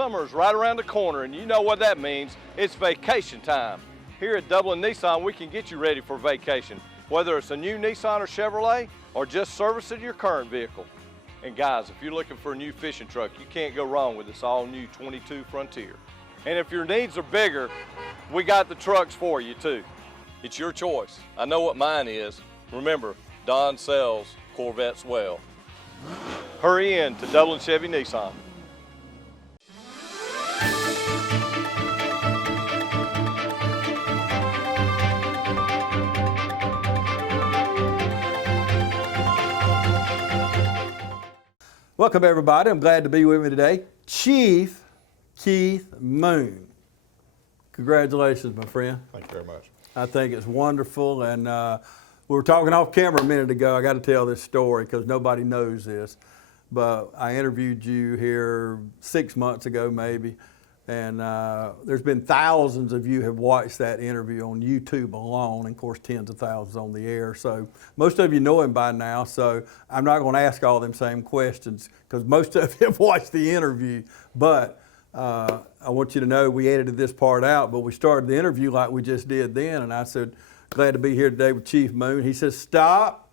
Summer is right around the corner, and you know what that means. It's vacation time. Here at Dublin Nissan, we can get you ready for vacation, whether it's a new Nissan or Chevrolet, or just servicing your current vehicle. And guys, if you're looking for a new fishing truck, you can't go wrong with this all-new 22 Frontier. And if your needs are bigger, we got the trucks for you too. It's your choice. I know what mine is. Remember, Don sells Corvettes well. Hurry in to Dublin Chevy Nissan. Welcome everybody, I'm glad to be with me today. Chief Keith Moon. Congratulations, my friend. Thank you very much. I think it's wonderful, and we were talking off camera a minute ago. I got to tell this story because nobody knows this, but I interviewed you here 6 months ago maybe, and there's been thousands of you have watched that interview on YouTube alone, and of course tens of thousands on the air. So most of you know him by now, so I'm not going to ask all them same questions because most of you have watched the interview. But I want you to know we edited this part out, but we started the interview like we just did then, and I said, glad to be here today with Chief Moon. He says, stop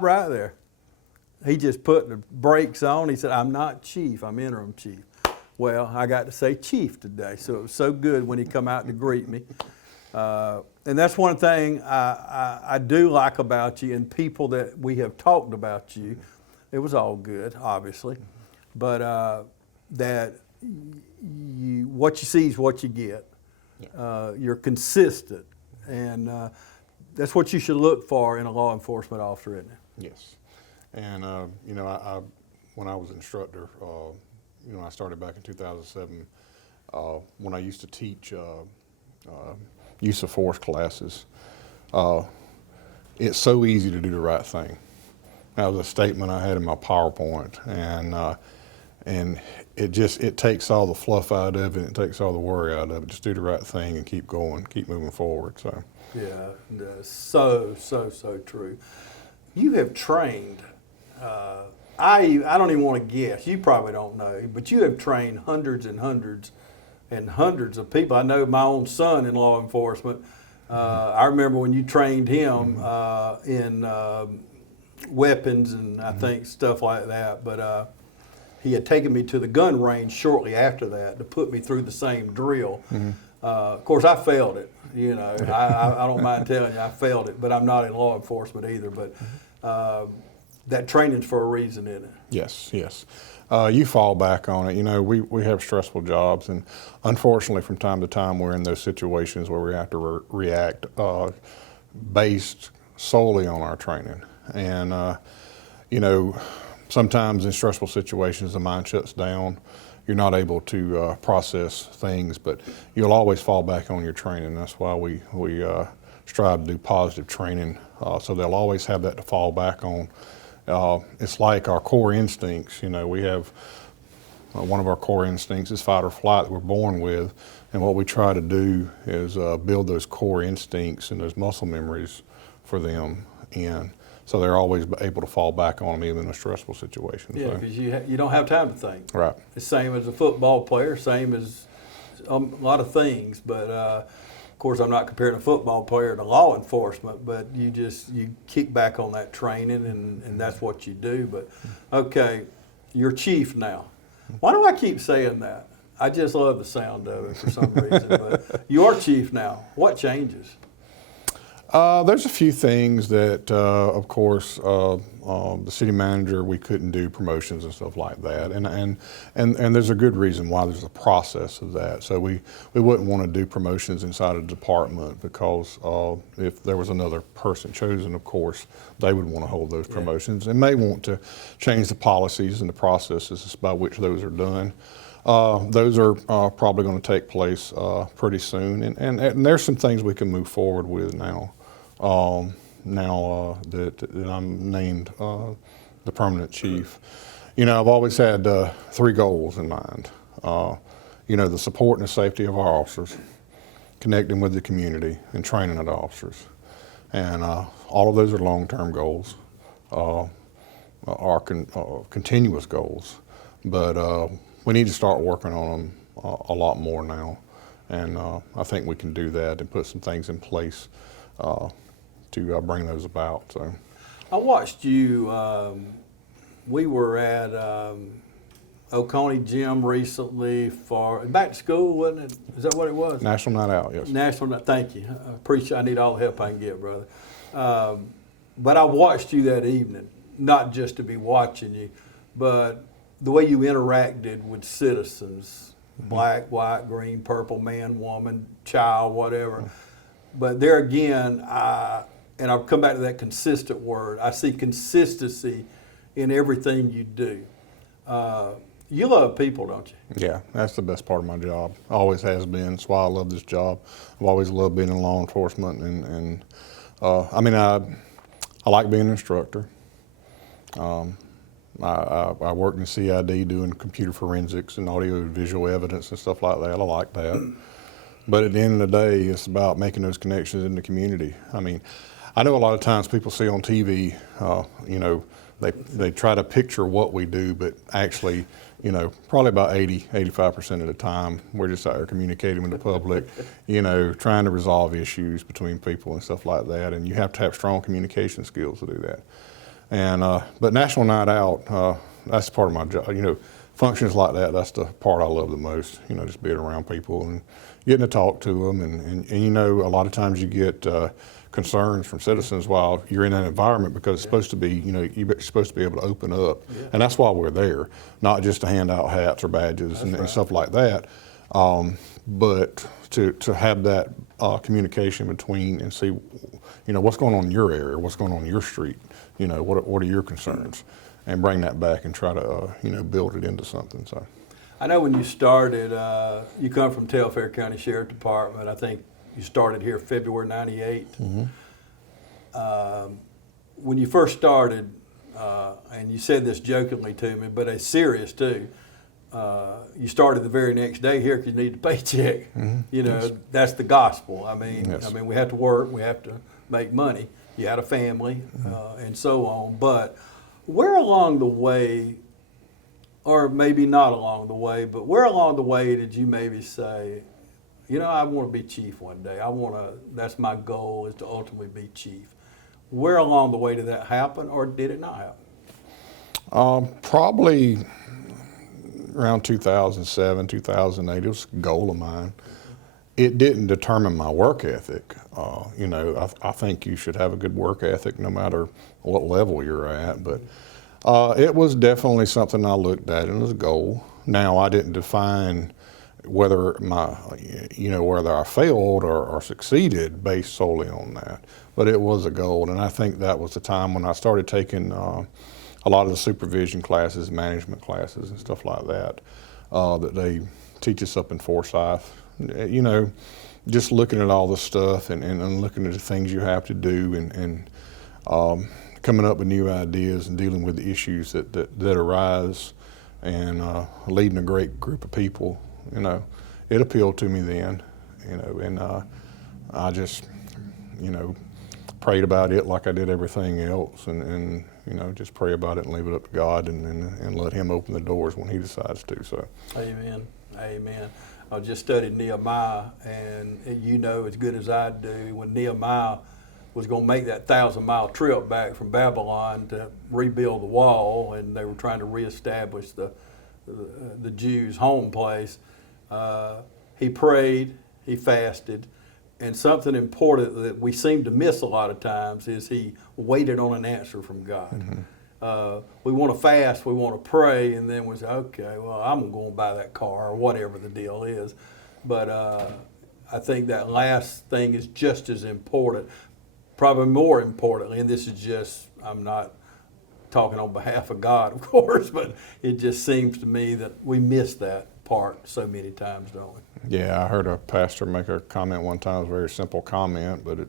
right there. He just put the brakes on. He said, I'm not chief, I'm interim chief. Well, I got to say chief today, so it was so good when he come out to greet me. And that's one thing I do like about you and people that we have talked about you. It was all good, obviously, but that what you see is what you get. Yeah. You're consistent, and that's what you should look for in a law enforcement officer, isn't it? Yes, and you know, when I was an instructor, you know, I started back in 2007 when I used to teach use of force classes. It's so easy to do the right thing. That was a statement I had in my PowerPoint, and it takes all the fluff out of it, it takes all the worry out of it. Just do the right thing and keep going, keep moving forward. So yeah, so true. You have trained. I don't even want to guess. You probably don't know, but you have trained hundreds and hundreds and hundreds of people. I know my own son in law enforcement. I remember when you trained him in weapons and I think stuff like that. But he had taken me to the gun range shortly after that to put me through the same drill. Of course, I failed it. You know, I don't mind telling you, I failed it. But I'm not in law enforcement either. But that training's for a reason, isn't it? yes. You fall back on it. You know, we have stressful jobs, and unfortunately from time to time we're in those situations where we have to react based solely on our training. And you know, sometimes in stressful situations the mind shuts down. You're not able to process things, but you'll always fall back on your training. That's why we strive to do positive training, so they'll always have that to fall back on. It's like our core instincts. You know, we have one of our core instincts is fight or flight that we're born with, and what we try to do is build those core instincts and those muscle memories for them in, so they're always able to fall back on them even in a stressful situation. Yeah, because you don't have time to think. Right. The same as a football player, same as a lot of things, but of course, I'm not comparing a football player to law enforcement, but you kick back on that training, and that's what you do. But okay, you're chief now. Why do I keep saying that? I just love the sound of it for some reason. But you are chief now. What changes? There's a few things that, of course, the city manager, we couldn't do promotions and stuff like that, and there's a good reason why. There's a process of that. So we wouldn't want to do promotions inside a department because if there was another person chosen, of course, they would want to hold those promotions and may want to change the policies and the processes by which those are done. Those are probably going to take place pretty soon, and there's some things we can move forward with now. That I'm named the permanent chief. You know, I've always had 3 goals in mind. You know, the support and the safety of our officers, connecting with the community, and training of the officers. And all of those are long-term goals, are continuous goals. But we need to start working on them a lot more now. And I think we can do that and put some things in place to bring those about. So, I watched you. We were at Oconee Gym recently for back to school, wasn't it? Is that what it was? National Night Out, yes. National Night. Thank you. I appreciate. I need all the help I can get, brother. But I watched you that evening, not just to be watching you, but the way you interacted with citizens, black, white, green, purple, man, woman, child, whatever. But there again, and I'll come back to that consistent word. I see consistency in everything you do. You love people, don't you? Yeah, that's the best part of my job. Always has been. That's why I love this job. I've always loved being in law enforcement, and I mean, I like being an instructor. I worked in CID doing computer forensics and audio visual evidence and stuff like that. I like that. But at the end of the day, it's about making those connections in the community. I mean, I know a lot of times people see on TV, you know, they try to picture what we do, but actually, you know, probably about 85% of the time, we're just out there communicating with the public, you know, trying to resolve issues between people and stuff like that. And you have to have strong communication skills to do that. And but National Night Out, that's part of my job. You know, functions like that, that's the part I love the most. You know, just being around people and getting to talk to them. And you know, a lot of times you get concerns from citizens while you're in that environment, because it's supposed to be, you know, you're supposed to be able to open up. Yeah. And that's why we're there, not just to hand out hats or badges and stuff like that, but to have that communication between and see, you know, what's going on in your area, what's going on in your street, you know, what are your concerns, and bring that back and try to, you know, build it into something. So, I know when you started, you come from Telfair County Sheriff Department. I think you started here February '98. When you first started, and you said this jokingly to me, but it's serious too, you started the very next day here because you need a paycheck. You know, yes. That's the gospel. I mean, yes. We have to work, we have to make money. You had a family, and so on. But where along the way, or maybe not along the way, but where along the way did you maybe say, you know, I want to be chief one day. That's my goal, is to ultimately be chief. Where along the way did that happen, or did it not happen? Probably around 2007, 2008, it was a goal of mine. It didn't determine my work ethic. You know, I think you should have a good work ethic no matter what level you're at, but it was definitely something I looked at as a goal. Now, I didn't define whether whether I failed or succeeded based solely on that, but it was a goal. And I think that was the time when I started taking a lot of the supervision classes, management classes and stuff like that, that they teach us up in Forsyth. You know, just looking at all the stuff and looking at the things you have to do and coming up with new ideas and dealing with the issues that arise, and leading a great group of people. You know, it appealed to me then, you know, and I just, you know, prayed about it like I did everything else, and you know, just pray about it and leave it up to God, and let Him open the doors when He decides to. So, Amen, amen. I just studied Nehemiah, and you know as good as I do, when Nehemiah was going to make that 1,000-mile trip back from Babylon to rebuild the wall, and they were trying to reestablish the Jews' home place. He prayed, he fasted, and something important that we seem to miss a lot of times is he waited on an answer from God. We want to fast, we want to pray, and then we say, okay, well, I'm going to buy that car or whatever the deal is. But I think that last thing is just as important, probably more importantly, and this is just, I'm not talking on behalf of God, of course, but it just seems to me that we miss that part so many times, don't we? Yeah, I heard a pastor make a comment one time, it was a very simple comment, but it,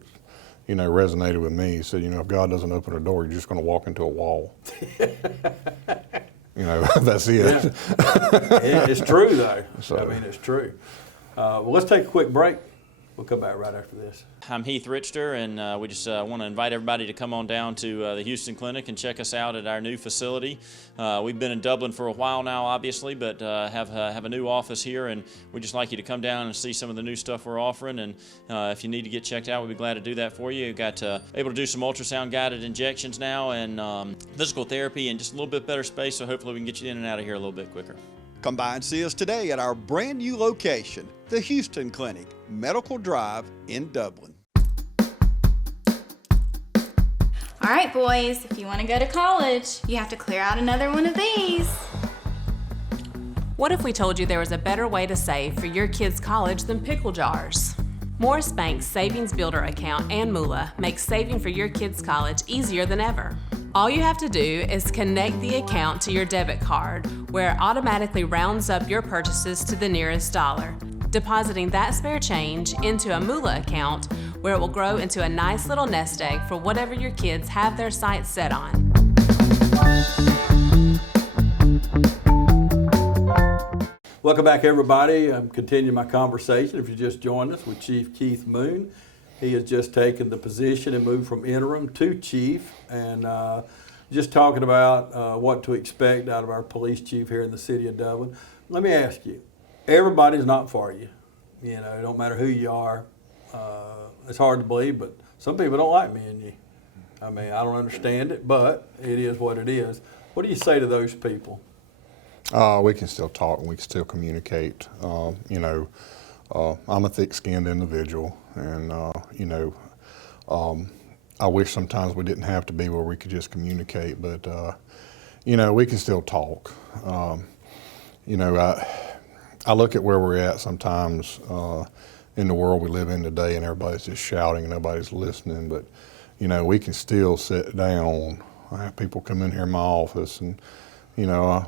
you know, resonated with me. He said, you know, if God doesn't open a door, you're just going to walk into a wall. You know, that's it. Yeah. It's true, though. So, I mean, it's true. Well, let's take a quick break. We'll come back right after this. I'm Heath Richter, and we just want to invite everybody to come on down to the Houston Clinic and check us out at our new facility. We've been in Dublin for a while now, obviously, but have a new office here, and we'd just like you to come down and see some of the new stuff we're offering. And if you need to get checked out, we'd be glad to do that for you. We've got able to do some ultrasound guided injections now, and physical therapy, and just a little bit better space. So hopefully we can get you in and out of here a little bit quicker. Come by and see us today at our brand new location, the Houston Clinic, Medical Drive in Dublin. All right, boys, if you want to go to college, you have to clear out another one of these. What if we told you there was a better way to save for your kids' college than pickle jars? Morris Bank's Savings Builder account and moolah makes saving for your kids' college easier than ever. All you have to do is connect the account to your debit card, where it automatically rounds up your purchases to the nearest dollar, depositing that spare change into a moolah account where it will grow into a nice little nest egg for whatever your kids have their sights set on. Welcome back, everybody. I'm continuing my conversation. If you just joined us with Chief Keith Moon, he has just taken the position and moved from interim to chief, and just talking about what to expect out of our police chief here in the city of Dublin. Let me ask you, everybody's not for you. You know, it don't matter who you are. It's hard to believe, but some people don't like me and you. I mean, I don't understand it, but it is what it is. What do you say to those people? We can still talk and we can still communicate. You know, I'm a thick-skinned individual, and you know, I wish sometimes we didn't have to be where we could just communicate, but you know, we can still talk. You know, I look at where we're at sometimes in the world we live in today, and everybody's just shouting and nobody's listening, but you know, we can still sit down. I have people come in here in my office, and you know,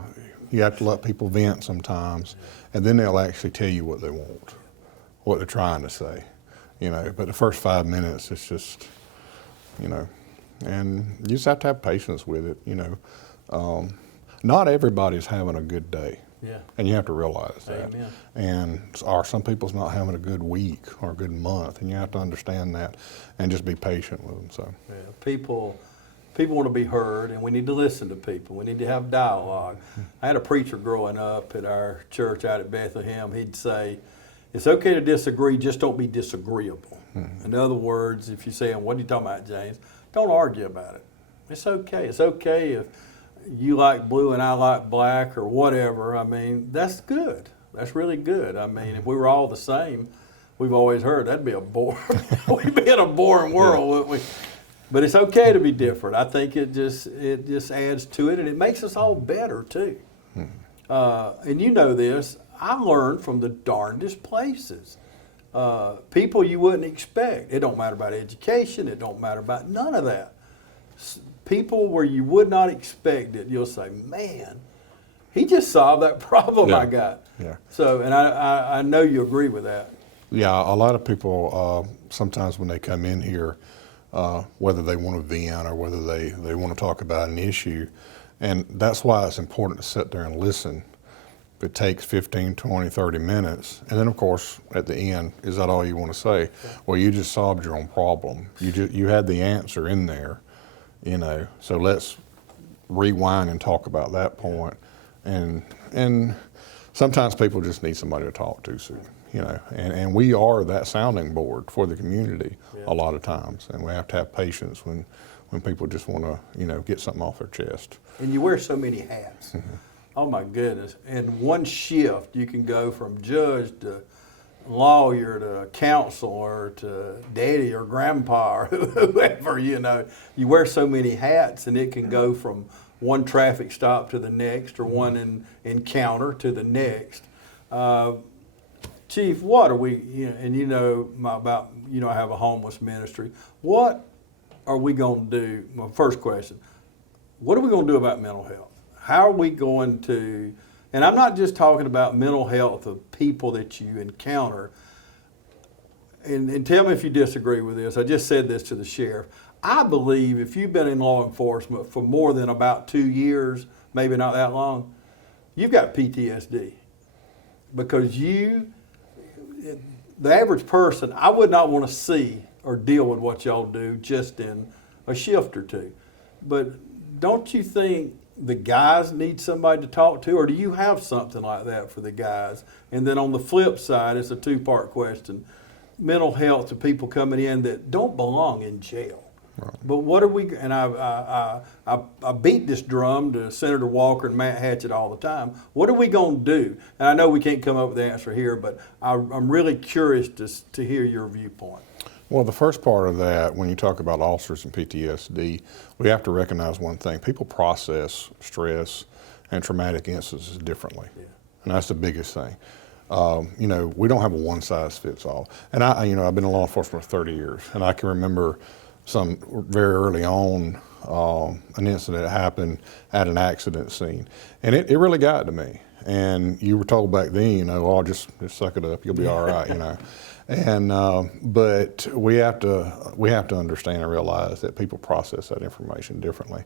you have to let people vent sometimes, and then they'll actually tell you what they want, what they're trying to say, you know. But the first 5 minutes, it's just, you know, and you just have to have patience with it, you know. Not everybody's having a good day. Yeah. And you have to realize that. Amen. And or some people's not having a good week or a good month, and you have to understand that and just be patient with them. So yeah, people want to be heard, and we need to listen to people. We need to have dialogue. I had a preacher growing up at our church out at Bethlehem. He'd say, it's okay to disagree, just don't be disagreeable. In other words, if you're saying, what are you talking about, James? Don't argue about it. It's okay. It's okay if you like blue and I like black or whatever. I mean, that's good. That's really good. I mean, if we were all the same, we've always heard that'd be a bore. We'd be in a boring world, wouldn't we? But it's okay to be different. I think it just adds to it, and it makes us all better too. And you know this, I learned from the darndest places. People you wouldn't expect. It don't matter about education. It don't matter about none of that. People where you would not expect it, you'll say, man, he just solved that problem I got. Yeah. So, and I know you agree with that. Yeah, a lot of people, sometimes when they come in here, whether they want to vent or whether they want to talk about an issue, and that's why it's important to sit there and listen. If it takes 15, 20, 30 minutes, and then of course at the end, is that all you want to say? Yeah. Well, you just solved your own problem. You had the answer in there, you know, so let's rewind and talk about that point. And sometimes people just need somebody to talk to, so, you know, and we are that sounding board for the community a lot of times, and we have to have patience when people just want to, you know, get something off their chest. And you wear so many hats. Oh my goodness. In one shift, you can go from judge to lawyer to counselor to daddy or grandpa or whoever, you know. You wear so many hats, and it can go from one traffic stop to the next, or one encounter to the next. Chief, what are we, you know, and you know about, you know, I have a homeless ministry. What are we going to do? Well, first question, what are we going to do about mental health? How are we going to, and I'm not just talking about mental health of people that you encounter, and tell me if you disagree with this. I just said this to the sheriff. I believe if you've been in law enforcement for more than about 2 years, maybe not that long, you've got PTSD. Because the average person, I would not want to see or deal with what y'all do just in a shift or two. But don't you think the guys need somebody to talk to, or do you have something like that for the guys? And then on the flip side, it's a two-part question. Mental health to people coming in that don't belong in jail. Right. But what are we, and I beat this drum to Senator Walker and Matt Hatchett all the time. What are we going to do? And I know we can't come up with the answer here, but I'm really curious to hear your viewpoint. Well, the first part of that, when you talk about officers and PTSD, we have to recognize one thing. People process stress and traumatic instances differently. Yeah. And that's the biggest thing. You know, we don't have a one-size-fits-all. And I've been in law enforcement for 30 years, and I can remember some very early on an incident that happened at an accident scene. And it really got to me. And you were told back then, you know, oh, just suck it up, you'll be all right, you know. And but we have to understand and realize that people process that information differently,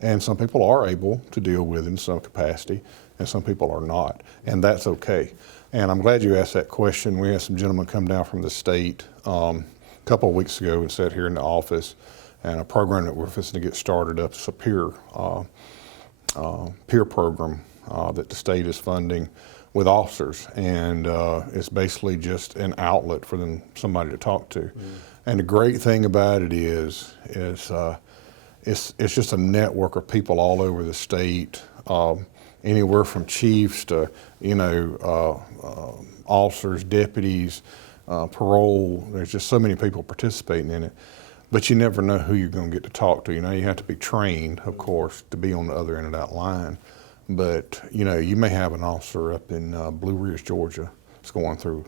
and some people are able to deal with it in some capacity, and some people are not, and that's okay. And I'm glad you asked that question. We had some gentlemen come down from the state a couple of weeks ago and sat here in the office, and a program that we're fixing to get started up is a peer program that the state is funding with officers, and it's basically just an outlet for them, somebody to talk to. And the great thing about it is it's just a network of people all over the state, anywhere from chiefs to officers, deputies, parole. There's just so many people participating in it, but you never know who you're going to get to talk to. You know, you have to be trained, of course, to be on the other end of that line. But, you know, you may have an officer up in Blue Ridge, Georgia, that's going through,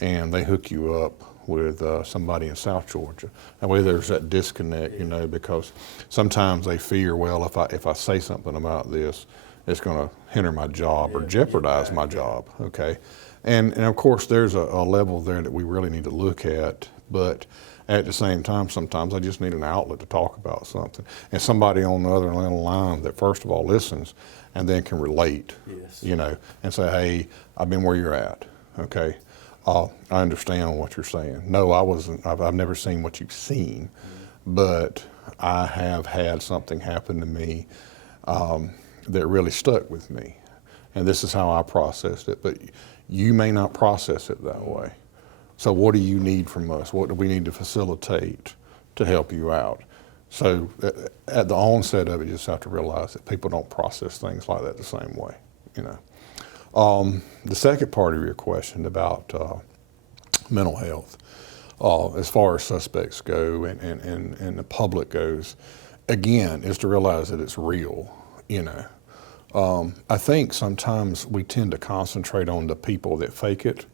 and they hook you up with somebody in South Georgia. That way there's that disconnect, you know, because sometimes they fear, well, if I say something about this, it's going to hinder my job or jeopardize my job, okay? And of course, there's a level there that we really need to look at, but at the same time, sometimes I just need an outlet to talk about something. And somebody on the other end of the line that first of all listens and then can relate, you know, and say, hey, I've been where you're at, okay? I understand what you're saying. No, I wasn't, I've never seen what you've seen, but I have had something happen to me that really stuck with me. And this is how I processed it, but you may not process it that way. So what do you need from us? What do we need to facilitate to help you out? So at the onset of it, you just have to realize that people don't process things like that the same way, you know. The second part of your question about mental health, as far as suspects go and the public goes, again, is to realize that it's real, you know. I think sometimes we tend to concentrate on the people that fake it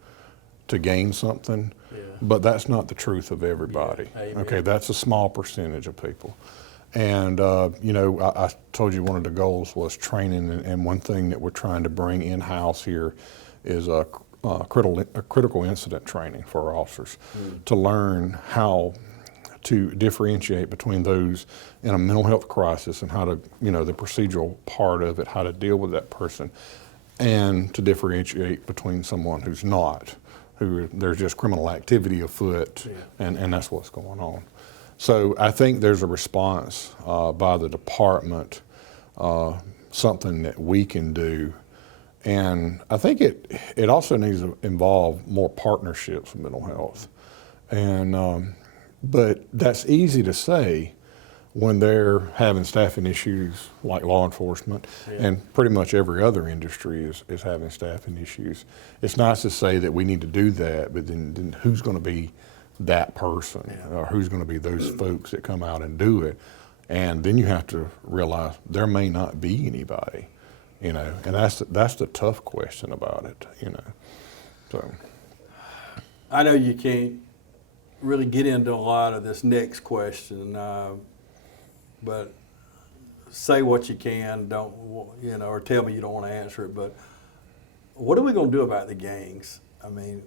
to gain something, but that's not the truth of everybody. Okay, that's a small percentage of people. And you know, I told you one of the goals was training, and one thing that we're trying to bring in-house here is a critical incident training for our officers to learn how to differentiate between those in a mental health crisis and how to, you know, the procedural part of it, how to deal with that person, and to differentiate between someone who's not, who there's just criminal activity afoot, and that's what's going on. So I think there's a response by the department, something that we can do, and I think it also needs to involve more partnerships with mental health, and but that's easy to say when they're having staffing issues like law enforcement, and pretty much every other industry is having staffing issues. It's nice to say that we need to do that, but then who's going to be that person, or who's going to be those folks that come out and do it? And then you have to realize there may not be anybody, you know, and that's the tough question about it, you know. So I know you can't really get into a lot of this next question, but say what you can, don't, you know, or tell me you don't want to answer it, but what are we going to do about the gangs? I mean,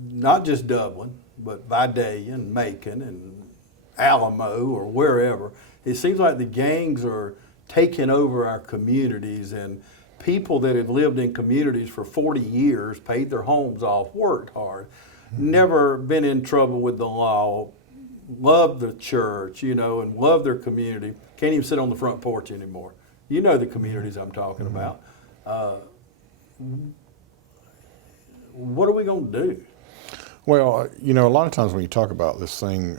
not just Dublin, but Vidalia and Macon and Alamo or wherever. It seems like the gangs are taking over our communities, and people that have lived in communities for 40 years, paid their homes off, worked hard. never been in trouble with the law, love the church, you know, and love their community, can't even sit on the front porch anymore. You know the communities I'm talking about. What are we going to do? Well, you know, a lot of times when you talk about this thing,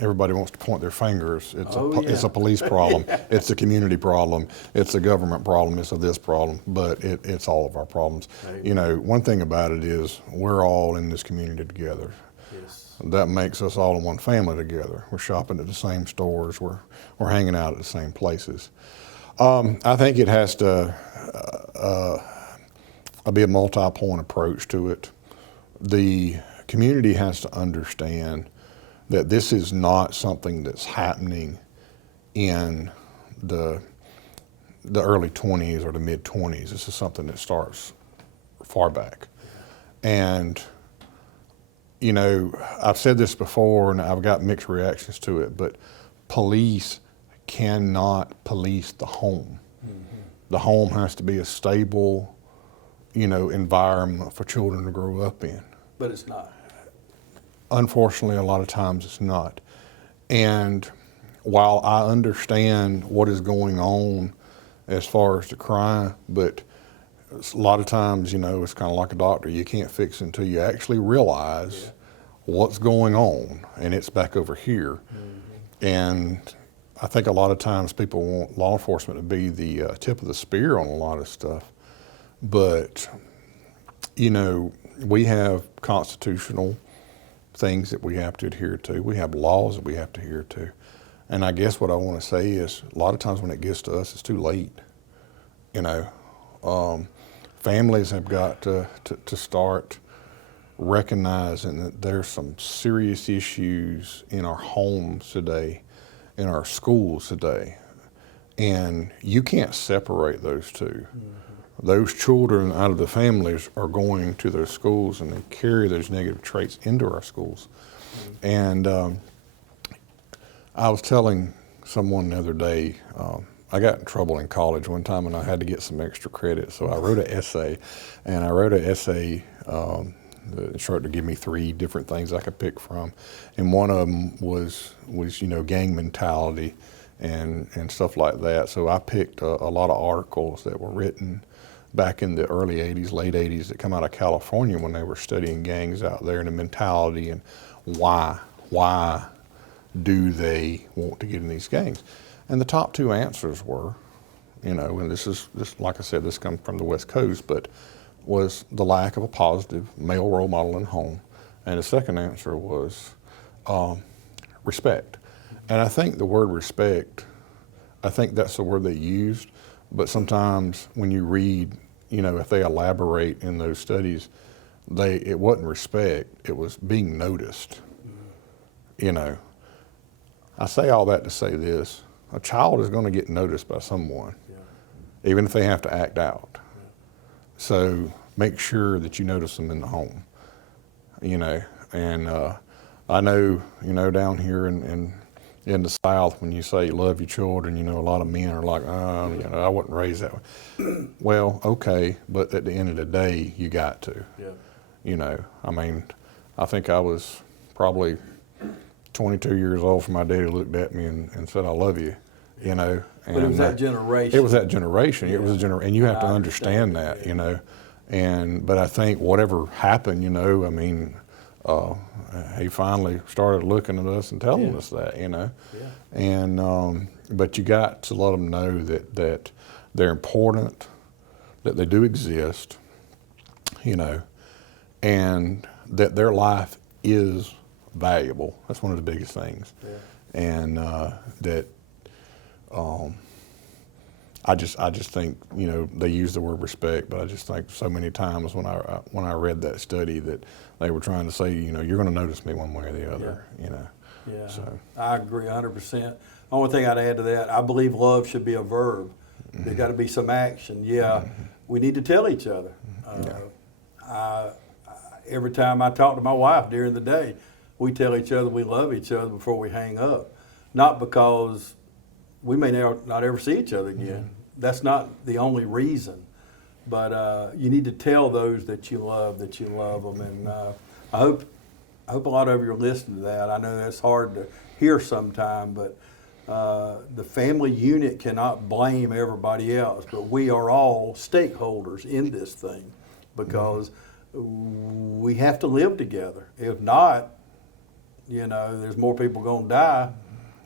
everybody wants to point their fingers. It's a police problem. It's a community problem. It's a government problem. It's a this problem. But it's all of our problems. Right. You know, one thing about it is we're all in this community together. Yes. That makes us all in one family together. We're shopping at the same stores. We're hanging out at the same places. I think it has to be a multi-point approach to it. The community has to understand that this is not something that's happening in the early 20s or the mid 20s. This is something that starts far back. And, you know, I've said this before and I've got mixed reactions to it, but police cannot police the home. The home has to be a stable, you know, environment for children to grow up in. But it's not. Unfortunately, a lot of times it's not. And while I understand what is going on as far as the crime, but a lot of times, you know, it's kind of like a doctor. You can't fix it until you actually realize what's going on, and it's back over here. And I think a lot of times people want law enforcement to be the tip of the spear on a lot of stuff. But, you know, we have constitutional things that we have to adhere to. We have laws that we have to adhere to. And I guess what I want to say is a lot of times when it gets to us, it's too late. You know, families have got to start recognizing that there's some serious issues in our homes today, in our schools today. And you can't separate those two. Those children out of the families are going to those schools and they carry those negative traits into our schools. And I was telling someone the other day, I got in trouble in college one time and I had to get some extra credit. So I wrote an essay, and I wrote an essay, the instructor gave me 3 different things I could pick from. And one of them was you know, gang mentality and stuff like that. So I picked a lot of articles that were written back in the early 80s, late 80s that come out of California when they were studying gangs out there and the mentality and why do they want to get in these gangs. And the top 2 answers were, you know, and this like I said, this comes from the West Coast, but was the lack of a positive male role model in home. And the second answer was respect. And I think the word respect, I think that's the word they used. But sometimes when you read, you know, if they elaborate in those studies, it wasn't respect, it was being noticed. You know, I say all that to say this, a child is going to get noticed by someone, even if they have to act out. So make sure that you notice them in the home, you know. And I know, you know, down here in the South, when you say love your children, you know, a lot of men are like, you know, I wasn't raised that way. Well, okay, but at the end of the day, you got to. You know, I mean, I think I was probably 22 years old for my daddy looked at me and said, I love you, you know. And but it was that generation. It was that generation. It was a generation, and you have to understand that, you know. But I think whatever happened, you know, I mean, he finally started looking at us and telling us that, you know. And but you got to let them know that they're important, that they do exist, you know, and that their life is valuable. That's one of the biggest things. And that I just think, you know, they use the word respect, but I just think so many times when I read that study that they were trying to say, you know, you're going to notice me one way or the other, you know. So I agree 100%. Only thing I'd add to that, I believe love should be a verb. There's got to be some action. We need to tell each other. Every time I talk to my wife during the day, we tell each other we love each other before we hang up. Not because we may not ever see each other again. That's not the only reason. But you need to tell those that you love them. And I hope I hope a lot of you are listening to that. I know that's hard to hear sometime, but the family unit cannot blame everybody else, but we are all stakeholders in this thing because we have to live together. If not, there's more people going to die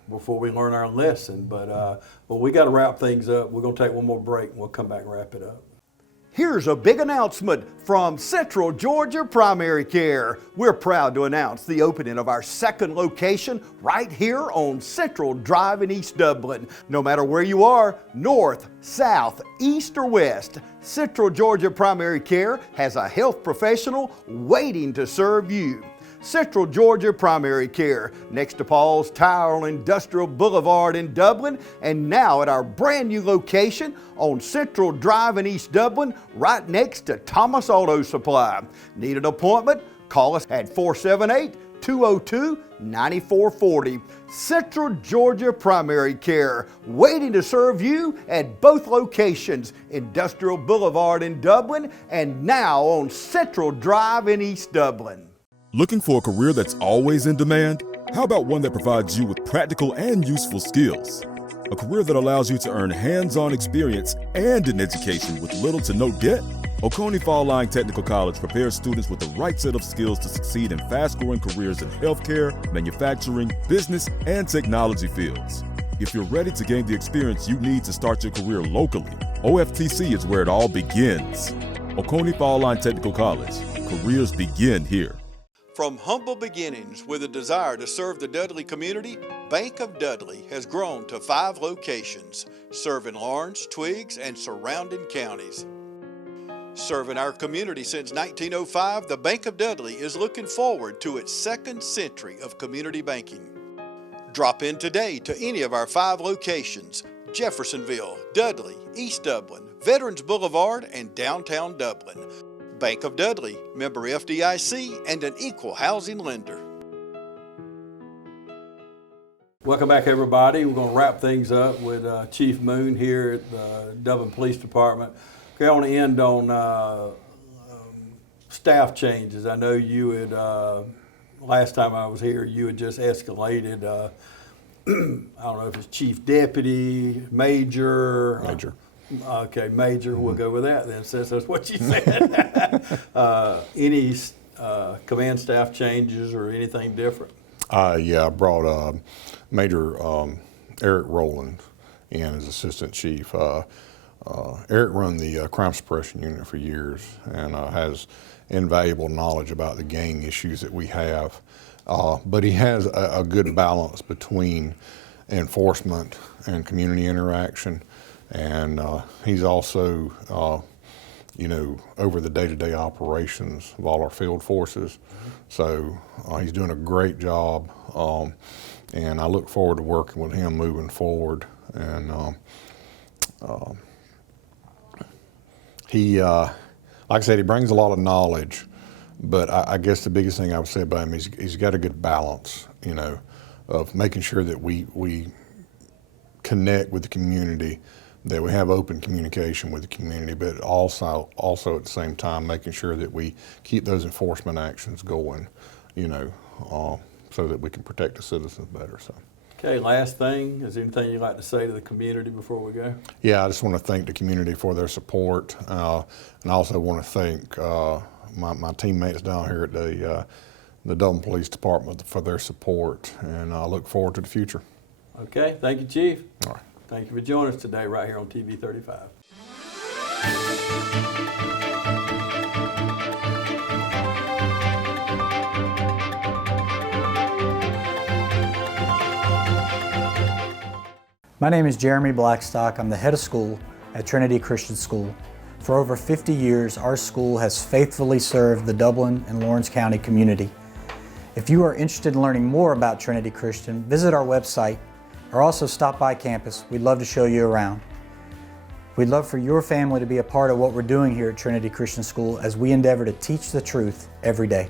before we learn our lesson. But we got to wrap things up. We're going to take one more break and we'll come back and wrap it up. Here's a big announcement from Central Georgia Primary Care. We're proud to announce the opening of our second location right here on Central Drive in East Dublin. No matter where you are, north, south, east, or west, Central Georgia Primary Care has a health professional waiting to serve you. Central Georgia Primary Care, next to Paul's Tire on Industrial Boulevard in Dublin, and now at our brand new location on Central Drive in East Dublin, right next to Thomas Auto Supply. Need an appointment? Call us at 478-202-9440. Central Georgia Primary Care, waiting to serve you at both locations, Industrial Boulevard in Dublin, and now on Central Drive in East Dublin. Looking for a career that's always in demand? How about one that provides you with practical and useful skills? A career that allows you to earn hands-on experience and an education with little to no debt? Oconee Fall Line Technical College prepares students with the right set of skills to succeed in fast-growing careers in healthcare, manufacturing, business, and technology fields. If you're ready to gain the experience you need to start your career locally, OFTC is where it all begins. Oconee Fall Line Technical College. Careers begin here. From humble beginnings with a desire to serve the Dudley community, Bank of Dudley has grown to 5 locations, serving Lawrence, Twiggs, and surrounding counties. Serving our community since 1905, the Bank of Dudley is looking forward to its second century of community banking. Drop in today to any of our 5 locations: Jeffersonville, Dudley, East Dublin, Veterans Boulevard, and downtown Dublin. Bank of Dudley, member FDIC, and an equal housing lender. Welcome back, everybody. We're going to wrap things up with Chief Moon here at the Dublin Police Department. Okay, I want to end on staff changes. I know you had, last time I was here, you had just escalated, I don't know if it's Chief Deputy, Major. Major. Okay, Major, we'll go with that then, since that's what you said. Any command staff changes or anything different? Yeah, I brought Major Eric Rowland in as Assistant Chief. Eric run the crime suppression unit for years and has invaluable knowledge about the gang issues that we have. But he has a good balance between enforcement and community interaction. And he's also, over the day-to-day operations of all our field forces. So he's doing a great job, and I look forward to working with him moving forward. And he, like I said, he brings a lot of knowledge, but I guess the biggest thing I would say about him is he's got a good balance, of making sure that we connect with the community, that we have open communication with the community, but also at the same time making sure that we keep those enforcement actions going, so that we can protect the citizens better. So. Okay, last thing, is there anything you'd like to say to the community before we go? Yeah, I just want to thank the community for their support, and I also want to thank my teammates down here at the Dublin Police Department for their support, and I look forward to the future. Okay, thank you, Chief. All right. Thank you for joining us today right here on TV 35. My name is Jeremy Blackstock. I'm the head of school at Trinity Christian School. For over 50 years, our school has faithfully served the Dublin and Lawrence County community. If you are interested in learning more about Trinity Christian, visit our website or also stop by campus. We'd love to show you around. We'd love for your family to be a part of what we're doing here at Trinity Christian School as we endeavor to teach the truth every day.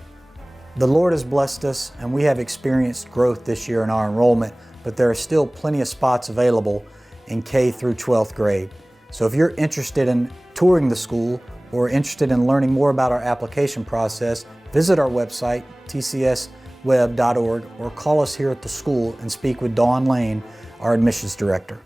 The Lord has blessed us and we have experienced growth this year in our enrollment, but there are still plenty of spots available in K through 12th grade. So if you're interested in touring the school or interested in learning more about our application process, visit our website, tcs.edu. admissions.web.org or call us here at the school and speak with Dawn Lane, our admissions director.